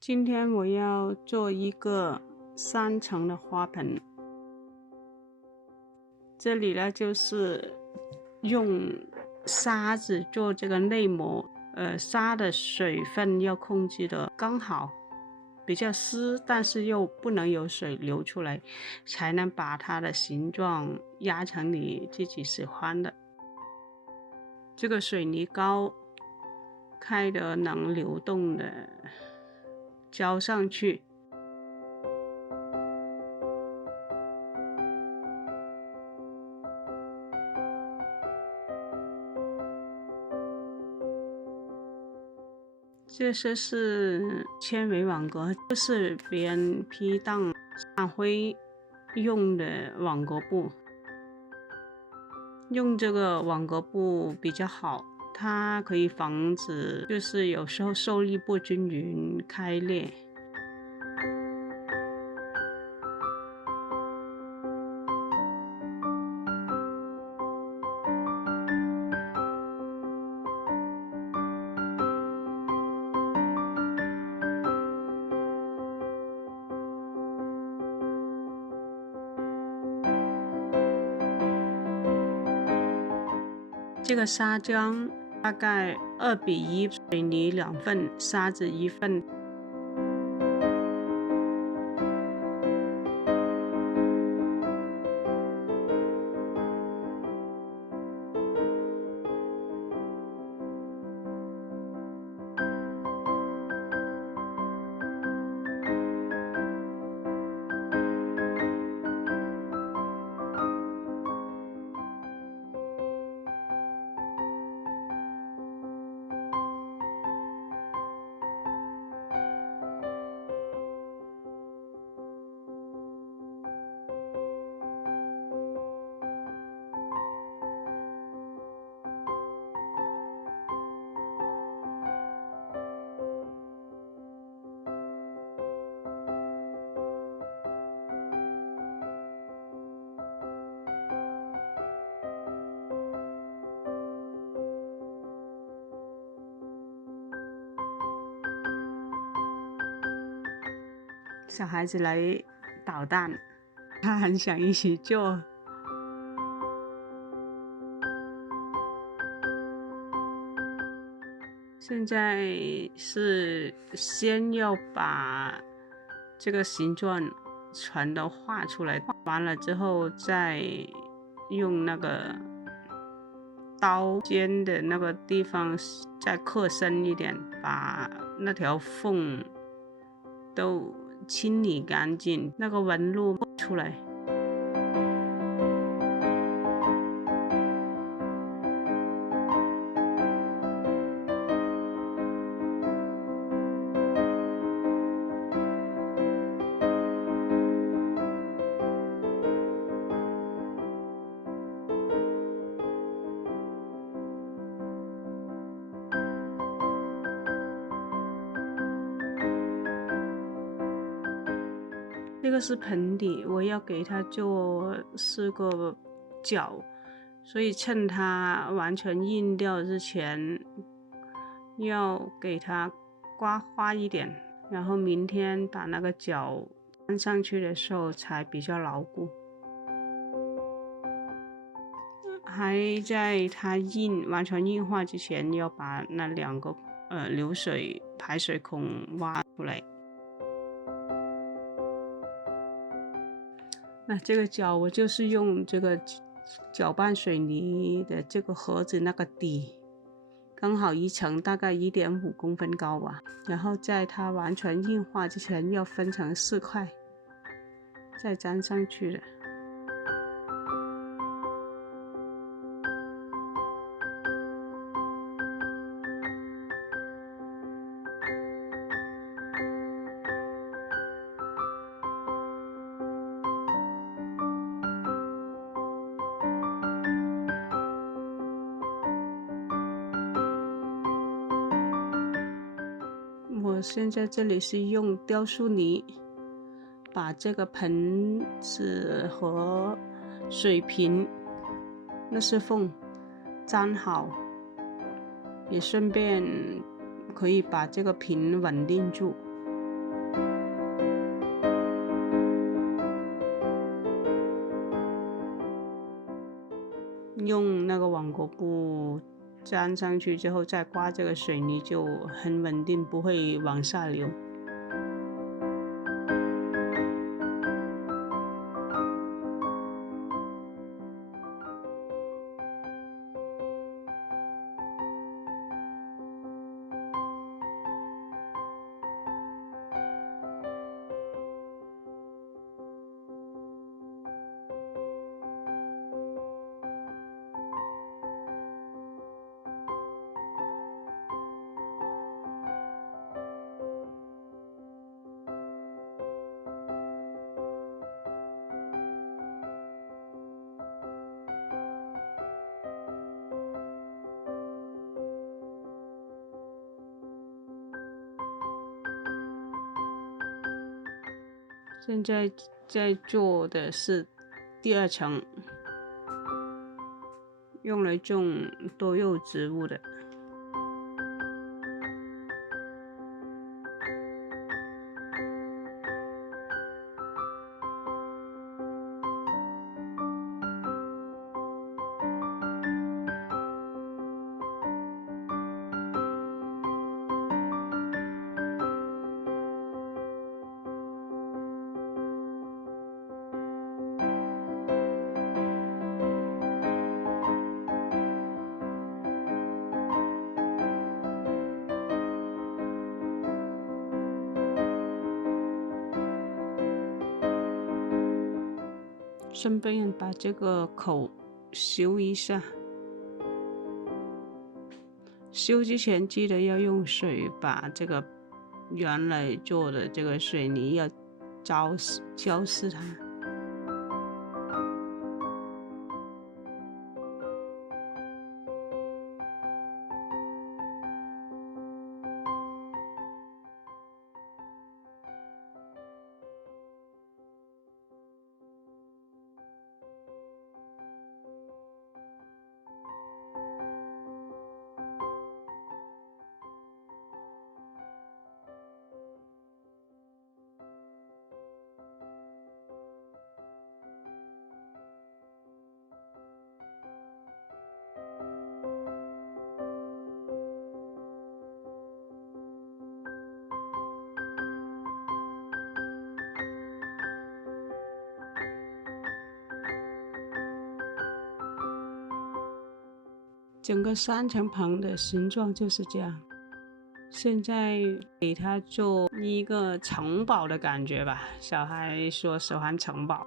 今天我要做一个3层的花盆，这里呢就是用沙子做这个内膜，沙的水分要控制的刚好，比较湿，但是又不能有水流出来，才能把它的形状压成你自己喜欢的。这个水泥膏开的能流动的浇上去，这些是纤维网格，这是别人批档上灰用的网格布，用这个网格布比较好，它可以防止就是有时候受力不均匀开裂。这个砂浆大概2:1，水泥2份，沙子1份。小孩子来捣蛋，他很想一起做。现在是先要把这个形状全都画出来，画完了之后再用那个刀尖的那个地方再刻深一点，把那条缝都清理干净，那个纹路出来。这个是盆底，我要给它做4个角，所以趁它完全硬掉之前，要给它刮花一点，然后明天把那个角安上去的时候才比较牢固。还在它完全硬化之前，要把那2个流水排水孔挖出来。那这个角我就是用这个搅拌水泥的这个盒子那个底，刚好1层大概1.5公分高吧，然后在它完全硬化之前要分成4块再粘上去的。我现在这里是用雕塑泥把这个盆子和水瓶那是缝粘好，也顺便可以把这个瓶稳定住。用那个网裹布粘上去之后，再刮这个水泥就很稳定，不会往下流。现在在做的是第2层，用来种多肉植物的。顺便把这个口修一下，修之前记得要用水把这个原来做的这个水泥要浇湿它。整个3层棚的形状就是这样。现在给它做一个城堡的感觉吧，小孩说喜欢城堡。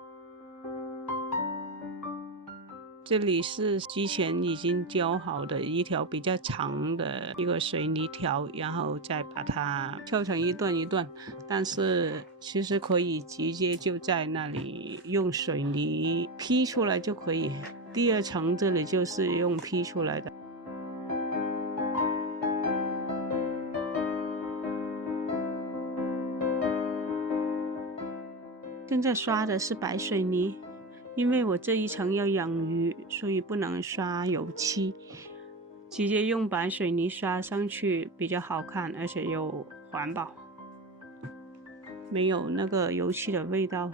这里是之前已经浇好的一条比较长的一个水泥条，然后再把它敲成一段一段，但是其实可以直接就在那里用水泥劈出来就可以。第2层这里就是用劈出来的。现在刷的是白水泥，因为我这一层要养鱼，所以不能刷油漆，直接用白水泥刷上去比较好看，而且又环保，没有那个油漆的味道。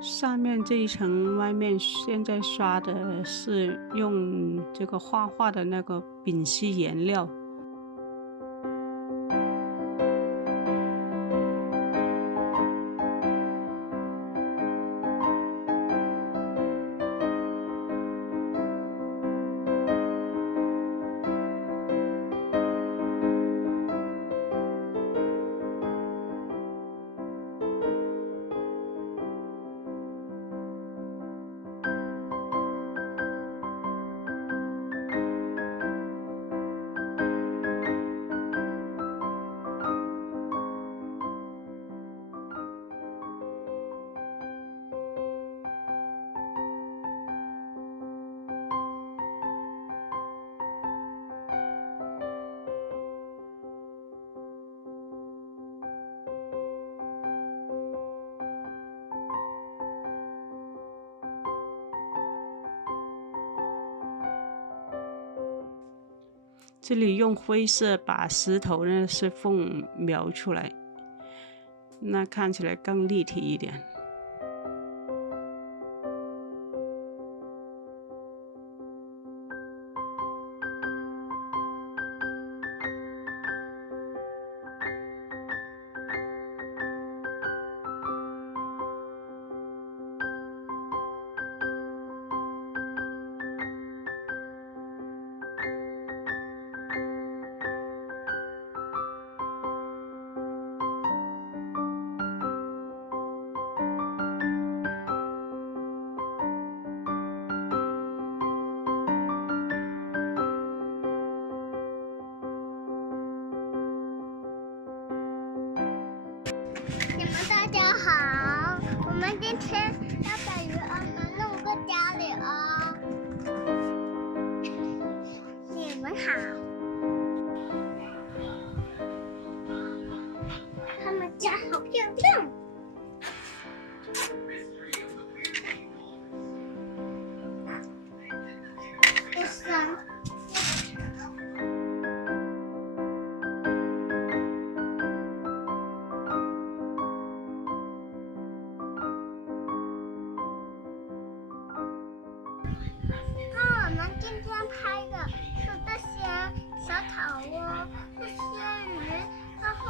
上面这一层，外面现在刷的是用这个画画的那个丙烯颜料。这里用灰色把石头那些缝描出来，那看起来更立体一点。大家好，我们今天要给鱼儿们弄个家里哦。你们好，他们家好漂亮。不酸。我们今天拍的是这些小草窝，这些鱼都会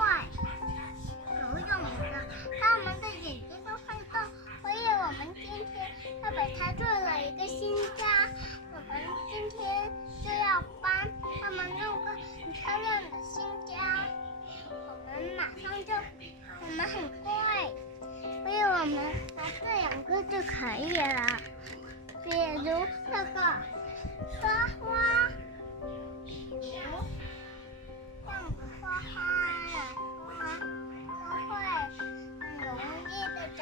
游泳的，它们的眼睛都会动，所以我们今天要给它做了一个新家。我们今天就要帮它们弄个很漂亮的新家。我们马上就，我们很乖，所以我们拿这2个就可以了。比如这个刷花，比如这样子刷花呀，都会很容易的长